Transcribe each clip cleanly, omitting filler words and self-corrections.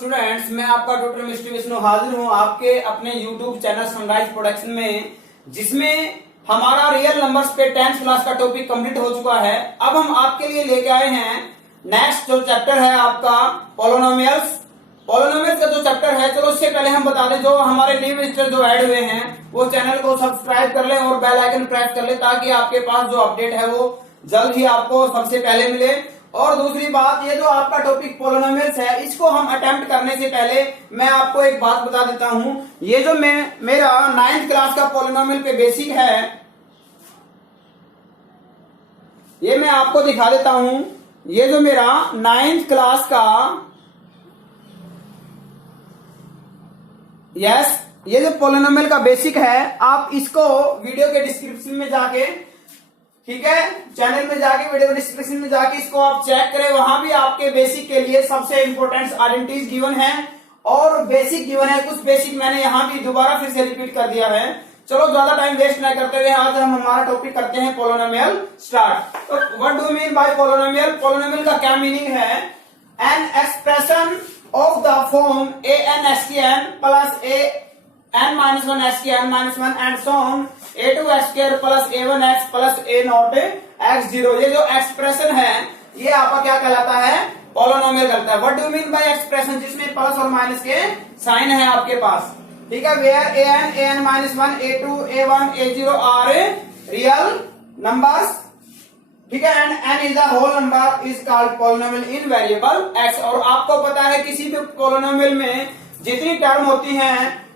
Students, मैं आपका doctor mister Vishnu हाजिर हूँ आपके अपने यूट्यूब चैनल सनराइज प्रोडक्शन में, जिसमें हमारा रियल नंबर्स पे 10th क्लास का टॉपिक कंप्लीट हो चुका है। अब हम आपके लिए लेके आए हैं नेक्स्ट जो चैप्टर है आपका पॉलिनोमियल्स। पॉलिनोमियल्स का जो चैप्टर है, चलो उससे पहले हम बता दें जो हमारे न्यू विजिटर जो ऐड हुए हैं वो चैनल को सब्सक्राइब कर लें और बेल आइकन प्रेस कर लें, ताकि आपके पास जो अपडेट है वो जल्द ही आपको सबसे पहले मिले। और दूसरी बात, ये जो आपका टॉपिक पॉलिनोमियल्स है, इसको हम अटेम्प्ट करने से पहले मैं आपको एक बात बता देता हूं। ये जो मेरा 9th क्लास का पॉलिनोमियल पे बेसिक है, ये मैं आपको दिखा देता हूं। ये जो मेरा 9th क्लास का ये जो पॉलिनोमियल का बेसिक है, आप इसको वीडियो के डिस्क्रिप्शन में जाके, ठीक है, चैनल में जाके वीडियो डिस्क्रिप्शन में जाके इसको आप चेक करें। वहां भी आपके बेसिक के लिए सबसे इंपॉर्टेंट आइडेंटिटीज गिवन है और बेसिक गिवन है। कुछ बेसिक मैंने यहाँ भी दोबारा फिर से रिपीट कर दिया है। चलो ज्यादा टाइम वेस्ट नहीं करते हुए आज हम हमारा टॉपिक करते हैं पॉलिनोमियल स्टार्ट। तो what do mean by polynomial? Polynomial का क्या मीनिंग है? An expression of the form A N S की N plus A n minus 1 s की n minus 1 and so on a2 x square plus a1 x plus a naught x0। ये जो expression है ये आपका क्या कहलाता है? पॉलिनोमियल कहलाता है। What do mean by expression? जिसमें प्लस और माइनस के साइन है आपके पास, ठीक है। Where an minus 1 a2 a1 a0 are real numbers, ठीक है, and n is the whole number is called polynomial in variable x। और आपको पता है किसी भी पॉलिनोमियल में जितनी टर्म होती हैं,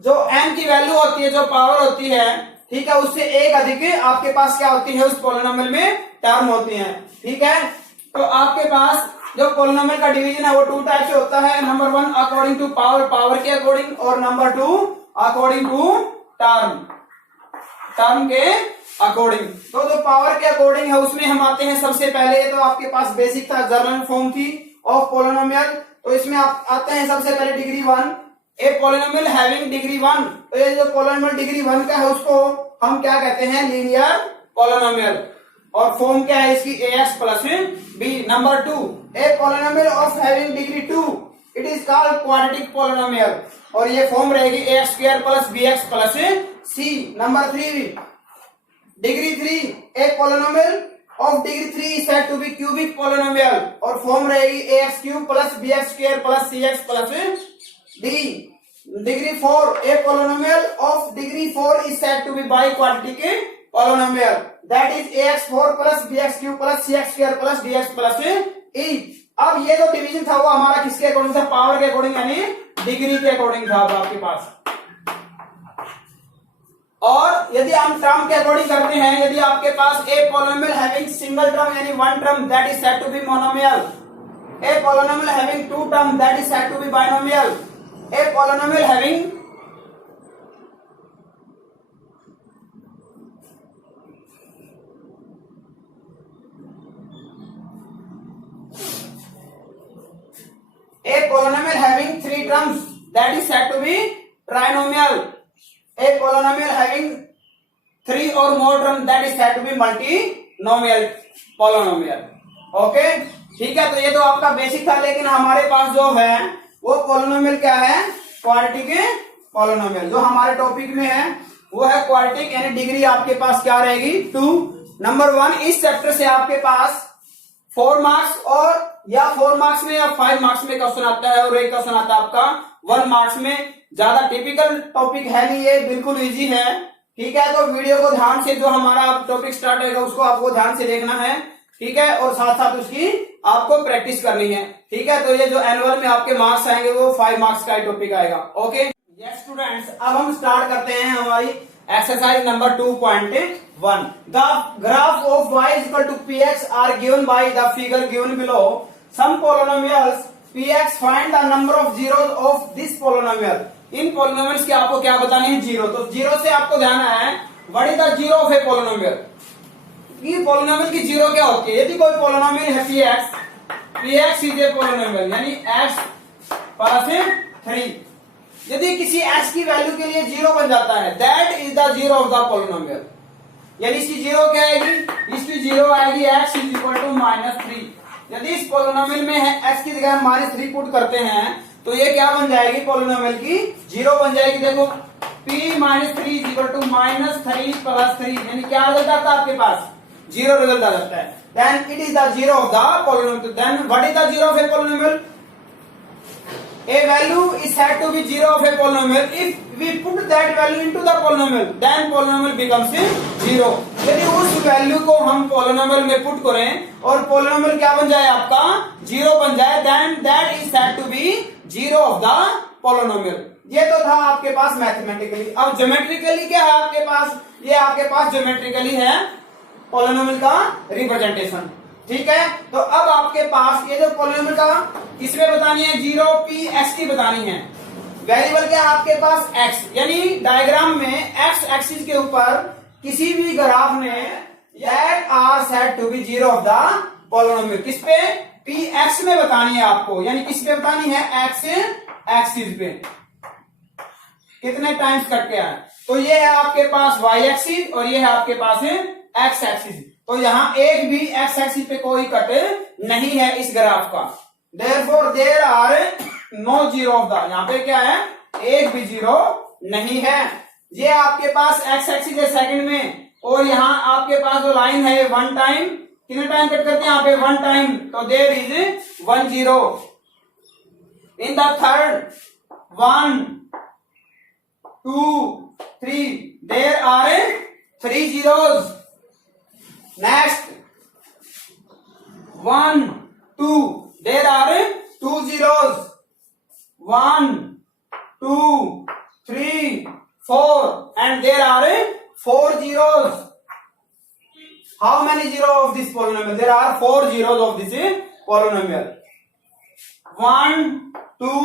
जो n की वैल्यू होती है, जो पावर होती है, ठीक है, उससे एक अधिक आपके पास क्या होती है? उस पॉलिनोमियल में टर्म होती है, ठीक है। तो आपके पास जो पॉलिनोमियल का डिवीजन है वो 2 टाइप से होता है। Number 1 according to power, power के अकॉर्डिंग, और number 2 according to term, term के अकॉर्डिंग। तो जो पावर के अकॉर्डिंग है उसमें हम आते हैं सबसे पहले। ये तो आपके पास बेसिक था, जर्नल फॉर्म थी ऑफ पॉलिनोमियल। तो इसमें आप आते हैं सबसे पहले डिग्री 1, ए पॉलिनोमियल हैविंग डिग्री 1। तो ये जो पॉलिनोमियल डिग्री 1 का है उसको हम क्या कहते हैं? Linear polynomial. और फॉर्म क्या है इसकी? ax plus b। Number 2, a polynomial of having degree 2, it is called quadratic polynomial, और ये फॉर्म रहेगी ax square plus bx plus c। Number 3, degree 3, a polynomial of degree 3 is said to be cubic polynomial, और form रहेगी ax cube plus bx square plus cx plus d। Degree 4, a polynomial of degree 4 is said to be biquadratic polynomial, that is ax4 plus bx cube plus cx square plus dx plus e। अब ये जो division था वो हमारा किसके according था? Power के according, यानी डिग्री के अकॉर्डिंग था आपके पास। और यदि हम टर्म के अकॉर्डिंग करते हैं, यदि आपके पास a polynomial having single term यानी 1 term, that is said to be monomial. A polynomial having 2 term, that is said to be binomial. A polynomial having three terms, that is said to be trinomial. A polynomial having 3 or more terms, that is said to be multinomial polynomial. Okay, ठीक है। तो ये तो आपका basic था, लेकिन हमारे पास जो है वो पॉलिनोमियल क्या है? Quadratic polynomial. जो हमारे टॉपिक में है वो है क्वाड्रेटिक, यानी डिग्री आपके पास क्या रहेगी? 2। नंबर 1, इस चैप्टर से आपके पास 4 मार्क्स और या 4 मार्क्स में या 5 मार्क्स में क्वेश्चन आता है, और एक क्वेश्चन आता है आपका 1 मार्क्स में। ज्यादा टिपिकल टॉपिक है नहीं, ये बिल्कुल इजी है, ठीक है। तो वीडियो को ध्यान से, जो हमारा टॉपिक स्टार्ट होगा उसको आपको ध्यान से देखना है, ठीक है, और साथ साथ उसकी आपको प्रैक्टिस करनी है, ठीक है। तो ये जो एनुअल में आपके मार्क्स आएंगे वो 5 मार्क्स का टॉपिक आएगा। ओके यस स्टूडेंट्स, अब हम स्टार्ट करते हैं हमारी exercise number 2.1। The graph of y is equal to px are given by the figure given below. Some polynomials px, find the number of zeros of this polynomial. In polynomials के आपको क्या बताने हैं? Zero. तो zero से आपको ध्यान है, what is the zero of a polynomial? ये पॉलिनोमियल की जीरो क्या होती है? यदि कोई पॉलिनोमियल है px इज ए पॉलिनोमियल, यानी x प्लस 3, यदि किसी x की वैल्यू के लिए जीरो बन जाता है, that is the zero of the polynomial. यानी इसकी जीरो क्या आएगी? इसकी जीरो आएगी x इज इक्वल टू -3। यदि इस पॉलिनोमियल में है x की जगह -3 पुट करते हैं तो ये क्या बन जाएगी, पॉलिनोमियल की जीरो बन जाएगी। देखो p minus 3 is equal to -3 + 3, यानी क्या रिजल्ट आता है आपके पास, जीरो रिजल्ट आ जाता है। Then it is the zero of the polynomial. Then what is the zero of a polynomial? A value is said to be zero of a polynomial if we put that value into the polynomial, then polynomial becomes zero। यदि उस value को हम polynomial में put करें और polynomial क्या बन जाए आपका, जीरो बन जाए, then that is said to be zero of the polynomial। ये तो था आपके पास मैथमेटिकली। अब ज्योमेट्रिकली क्या है आपके पास, ये आपके पास ज्योमेट्रिकली है polynomial का रिप्रेजेंटेशन। ठीक है, तो अब आपके पास ये जो पॉलिनोमियल का किसमें बतानी है, जीरो p x की बतानी है। वेरिएबल क्या है आपके पास, x, यानी डायग्राम में x एक्सिस के ऊपर किसी भी ग्राफ में that are said to be zero of the polynomial किस पे, p x में बतानी है आपको, यानी किस पे बतानी है, x एक्सिस पे कितने टाइम्स कट के आए। तो ये है आपके पास y एक्सिस और ये है आपके पास x एक्सिस। तो यहां एक भी x एक्सिस पे कोई कट नहीं है इस ग्राफ का। Therefore there are no zero of the, यहाँ पे क्या है, एक भी जीरो नहीं है। ये आपके पास x एक्सिस है सेकंड में, और यहाँ आपके पास जो लाइन है वन टाइम, कितने टाइम कट करते हैं यहाँ पे, वन टाइम, तो there is 1 0। In the third 1 2 3 there are 3 zeros। Next 1 2 there are 2 zeros, 1 2 3 4 and there are 4 zeros। How many zeros of this polynomial? There are 4 zeros of this polynomial। 1 2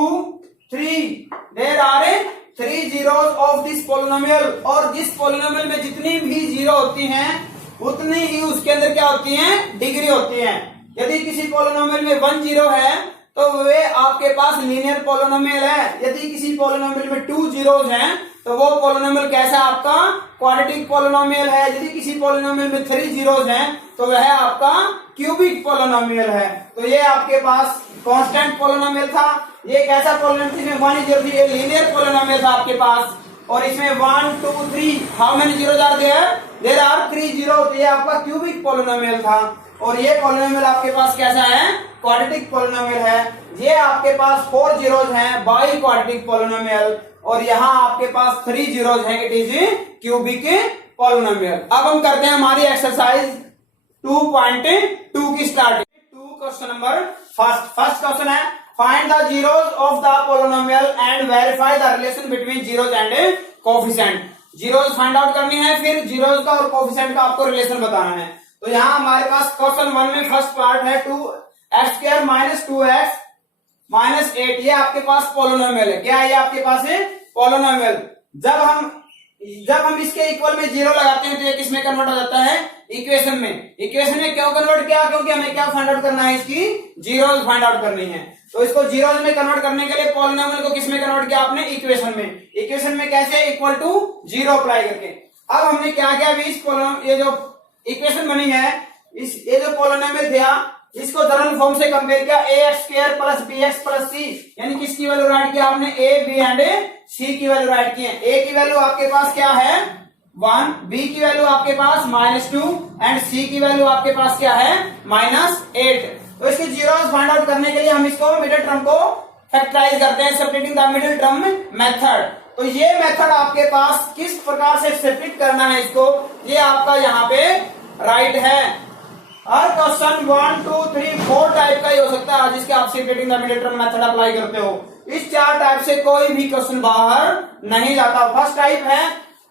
3 there are 3 zeros of this polynomial। और जिस polynomial में जितनी भी zero होती हैं उतनी ही उसके अंदर क्या होती हैं, डिग्री होती हैं। यदि किसी पॉलिनोमियल में 1 0 है तो वे आपके पास लीनियर पॉलिनोमियल है। यदि किसी पॉलिनोमियल में 2 zeros हैं तो वो पॉलिनोमियल कैसा आपका, क्वाड्रेटिक पॉलिनोमियल है। यदि किसी पॉलिनोमियल में 3 zeros हैं तो वह आपका क्यूबिक पॉलिनोमियल है। तो ये आपके पास कांस्टेंट पॉलिनोमियल था। ये कैसा पॉलिनोमियल, इसमें 1 0 थी, ये लीनियर पॉलिनोमियल था आपके पास। और इसमें 1 2 3 how many zeros are there, there are 3 0। तो ये आपका क्यूबिक पॉलिनोमियल था। और ये पॉलिनोमियल आपके पास कैसा है, क्वाड्रेटिक पॉलिनोमियल है। ये आपके पास 4 zeros हैं, बाई क्वाड्रेटिक पॉलिनोमियल, और यहाँ आपके पास 3 zeros हैं, इट इज क्यूबिक पॉलिनोमियल। अब हम करते हैं हमारी एक्सरसाइज 2.2 की starting. Question number first question है, find the zeros of the polynomial and verify the relation between zeros and coefficient. Zeros find out करनी है, फिर जीरोस का और कोफिशिएंट का आपको रिलेशन बताना है। तो यहाँ हमारे पास क्वेश्चन 1 में फर्स्ट पार्ट है 2x² - 2x - 8। ये आपके पास पॉलिनोमियल है। क्या है ये आपके पास है, पॉलिनोमियल। जब हम इसके इक्वल में जीरो लगाते हैं तो ये किसमें कन्वर्ट हो जाता है, इक्वेशन में। इक्वेशन में क्यों कन्वर्ट किया, क्योंकि हमें क्या फाइंड आउट करना है, इसकी जीरोस फाइंड आउट करनी है। तो इसको जीरोस में कन्वर्ट करने के लिए पॉलिनोमियल को किसमें कन्वर्ट किया आपने, इक्वेशन में। इक्वेशन में कैसे, इक्वल टू जीरो अप्लाई करके। अब हमने क्या किया, अभी इस ये जो इक्वेशन बनी है, ये जो पॉलिनोमियल था इसको जनरल फॉर्म से कंपेयर किया, ax² + bx + c, यानी किसकी वैल्यू राइट किया आपने, a b एंड c की वैल्यू राइट की है। a की वैल्यू आपके पास क्या है 1, b की वैल्यू आपके पास -2 एंड c की वैल्यू आपके पास क्या है -8। तो इसके जीरोस फाइंड आउट करने के लिए हम इसको मिडिल टर्म को फैक्टराइज करते हैं, separating the middle term method. तो ये मेथड आपके पास किस प्रकार से सेपरेट करना है इसको, ये आपका यहाँ पे राइट है। हर क्वेश्चन 1 2 3 4 टाइप का ही हो सकता है जिसके आप separating the middle term method apply करते हो। इस 4 टाइप से कोई भी क्वेश्चन बाहर नहीं जाता। फर्स्ट टाइप है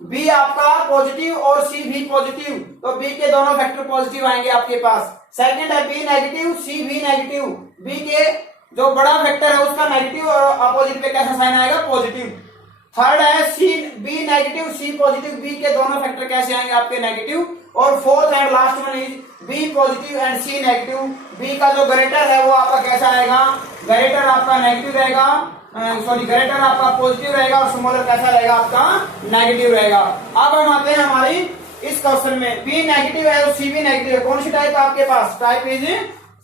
बी आपका पॉजिटिव और सी भी पॉजिटिव, तो बी के दोनों फैक्टर पॉजिटिव आएंगे आपके पास। सेकंड है बी नेगेटिव सी भी नेगेटिव, बी के जो बड़ा फैक्टर है उसका नेगेटिव और अपोजिट पे कैसा साइन आएगा, पॉजिटिव। थर्ड है C B negative C positive, B के दोनों फैक्टर कैसे आएंगे आपके नेगेटिव। और fourth and last one is B positive and C negative, B का जो ग्रेटर है वो आपका कैसा आएगा, ग्रेटर आपका नेगेटिव रहेगा, ग्रेटर आपका पॉजिटिव रहेगा और स्मॉलर कैसा रहेगा आपका नेगेटिव रहेगा। अब हम आते हैं हमारी इस क्वेश्चन में, बी नेगेटिव है और सी भी नेगेटिव है। कौन सी टाइप आपके पास, type is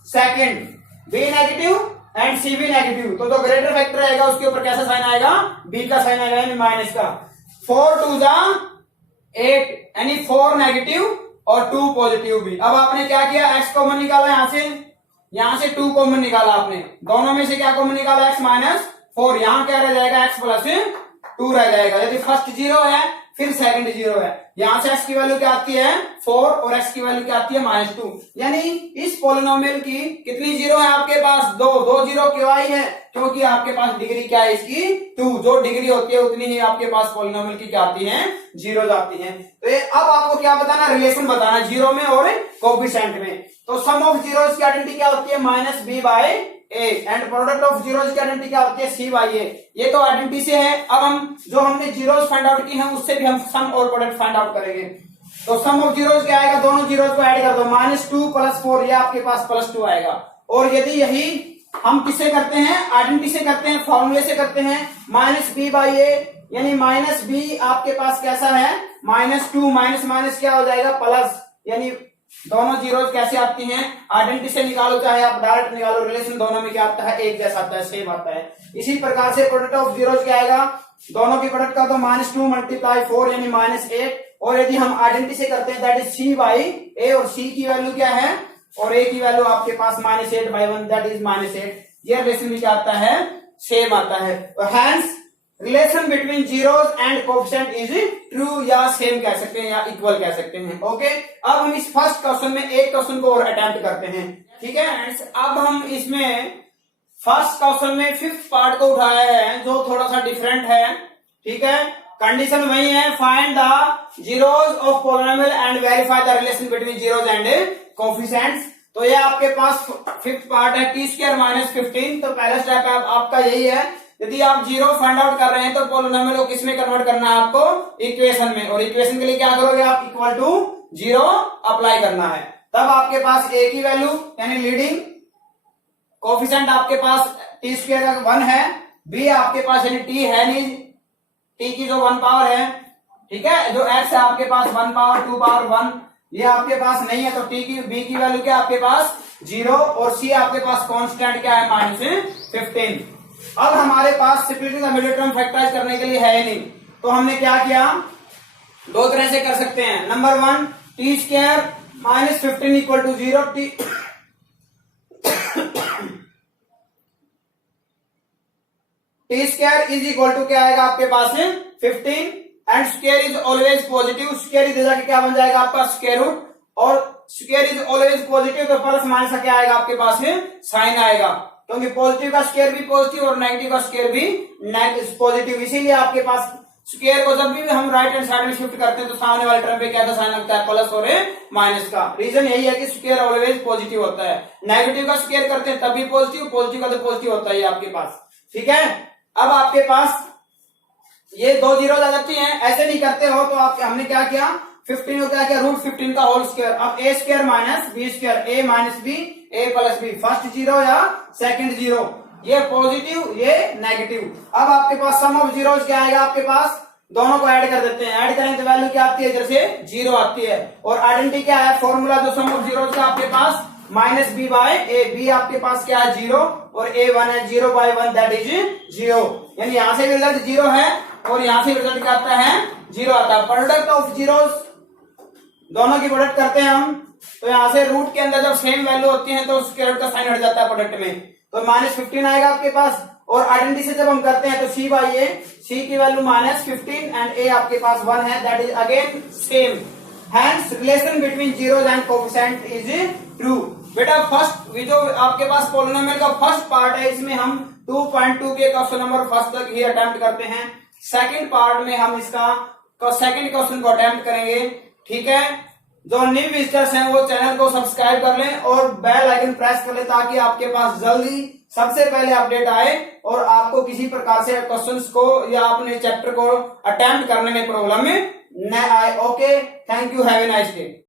second, B negative and C भी नेगेटिव, तो जो ग्रेटर फैक्टर रहेगा उसके ऊपर कैसा साइन आएगा, बी का साइन आएगा यानी माइनस का। 4 2 जा 8 यानी 4 नेगेटिव और 2 पॉजिटिव भी। अब आपने क्या किया, x कॉमन निकाला, यहां से 2 कॉमन निकाला आपने, दोनों में से क्या कॉमन निकाला, x माइनस 4, यहां क्या रह जाएगा, x प्लस 2 रह जाएगा। यदि फर्स्ट 0 है फिर सेकंड 0 है, यहां से x की वैल्यू क्या आती है 4 और x की वैल्यू क्या आती है -2, यानी इस पॉलिनोमियल की कितनी 0 है आपके पास, 2 0 क्यों आई है, क्योंकि आपके पास डिग्री क्या है इसकी 2, जो डिग्री होती है उतनी ही आपके पास पॉलिनोमियल की क्या आती है, 0 आती है। तो ये अब आपको क्या बताना, रिलेशन बताना 0 में और कोएफिशिएंट में। तो सम ऑफ जीरोस की आइडेंटिटी क्या होती है, -b/a and product of zeros की आइडेंटिटी क्या होती है, c/a। ये तो आइडेंटिटी से है, अब हम जो हमने जीरोस फाइंड आउट की हैं उससे भी हम सम और प्रोडक्ट फाइंड आउट करेंगे। तो सम ऑफ जीरोस क्या आएगा, दोनों जीरोस को ऐड कर दो, -2 + 4, ये आपके पास +2 आएगा। और यदि यही हम किससे करते हैं, आइडेंटिटी से करते हैं, फॉर्मूले से करते हैं, -b/a यानी -b आपके पास कैसा है, -2 माइनस क्या हो जाएगा प्लस, यानी दोनों जीरोस कैसे आती हैं, आइडेंटिटी से निकालो चाहे आप डायरेक्ट निकालो, रिलेशन दोनों में क्या आता है, एक जैसा आता है, सेम आता है। इसी प्रकार से प्रोडक्ट ऑफ जीरोस क्या आएगा, दोनों की प्रोडक्ट का तो -2 × 4 यानी -8, और यदि हम आइडेंटिटी से करते हैं दैट इज c/a, और c की वैल्यू क्या है और a की वैल्यू आपके पास -8/1 दैट इज -8, ये रिलेशन भी क्या आता है, सेम आता है। Hence relation between zeros and coefficient is true, या सेम कह सकते हैं या इक्वल कह सकते हैं। ओके, अब हम इस फर्स्ट क्वेश्चन में एक क्वेश्चन को और अटेम्प्ट करते हैं, ठीक है। अब हम इसमें फर्स्ट क्वेश्चन में 5th पार्ट को उठाया है जो थोड़ा सा डिफरेंट है, ठीक है। कंडीशन वही है, find the zeros of polynomial and verify the relation between zeros and coefficients. तो ये आपके पास 5th पार्ट है, t² - 15। तो पहला स्टेप है आपका यही है, यदि आप जीरो फाइंड आउट कर रहे हैं तो पॉलिनोमियल को किस में कन्वर्ट करना है आपको, इक्वेशन में, और इक्वेशन के लिए क्या करोगे आप, =0 अप्लाई करना है। तब आपके पास a की वैल्यू यानी लीडिंग कोएफिशिएंट आपके पास t² का 1 है, b आपके पास यानी t है नहीं, t की जो 1 पावर है, ठीक है, जो x है आपके पास 1 पावर 2 पावर 1, ये आपके पास नहीं है, तो b की वैल्यू क्या आपके पास 0, और c आपके पास कांस्टेंट क्या है -15। अब हमारे पास splitting the middle term factorise करने के लिए है नहीं, तो हमने क्या किया, दो तरह से कर सकते हैं। Number 1, t² - 15 = 0, t² is equal to क्या आएगा आपके पास 15 and square is always positive, square इधर जाके क्या बन जाएगा आपका स्क्वायर रूट, और स्क्वायर इज ऑलवेज पॉजिटिव तो प्लस माइनस का क्या आएगा आपके पास साइन आएगा, क्योंकि पॉजिटिव का स्क्वायर भी पॉजिटिव और नेगेटिव का स्क्वायर भी पॉजिटिव, इसीलिए आपके पास स्क्वायर को जब भी हम राइट हैंड साइड में शिफ्ट करते हैं तो सामने वाले टर्म पे क्या साइन लगता है, प्लस और माइनस का। रीजन यही है कि स्क्वायर ऑलवेज पॉजिटिव होता है, नेगेटिव का स्क्वायर करते हैं तभी पॉजिटिव, पॉजिटिव का तो पॉजिटिव होता है आपके पास, ठीक है। अब आपके पास ये 2 जीरो आ जाती हैं, ऐसे नहीं करते हो तो आप, हमने क्या किया 15 को क्या किया √15 का होल स्क्वायर, अब a² - b², a - b a + b, first 0 या सेकंड 0, ये पॉजिटिव ये नेगेटिव। अब आपके पास सम ऑफ जीरोस क्या आएगा आपके पास, दोनों को ऐड कर देते हैं, ऐड करेंगे तो वैल्यू क्या आती है, इधर से 0 आती है, और आइडेंटिटी क्या है, फॉर्मूला जो सम ऑफ जीरोस का आपके पास -b/a, b आपके पास क्या है 0 और a 1 है, 0/1 दैट इज 0, यानी यहां से भी रिजल्ट 0 है और यहां से रिजल्ट क्या आता है 0 आता है। प्रोडक्ट ऑफ जीरोस दोनों की प्रोडक्ट करते हैं हम, तो यहां से रूट के अंदर जब सेम वैल्यू होती है तो स्क्वायर रूट का साइन हट जाता है प्रोडक्ट में, तो -15 आएगा आपके पास, और आइडेंटिटी से जब हम करते हैं तो c/a, c की वैल्यू -15 एंड a आपके पास 1 है that is again same, hence relation between zeros and coefficient is true. बेटा फर्स्ट जो आपके पास पॉलिनोमियल का फर्स्ट पार्ट है इसमें हम 2.2 के क्वेश्चन नंबर फर्स्ट तक ही अटेम्प्ट करते हैं, सेकंड पार्ट में हम इसका सेकंड क्वेश्चन को अटेम्प्ट करेंगे, ठीक है। जो न्यू विजिटर्स हैं वो चैनल को सब्सक्राइब कर लें और बेल आइकन प्रेस कर लें ताकि आपके पास जल्दी सबसे पहले अपडेट आए और आपको किसी प्रकार से क्वेश्चंस को या अपने चैप्टर को अटेम्प्ट करने में प्रॉब्लम न आए। Okay, thank you, have a nice day.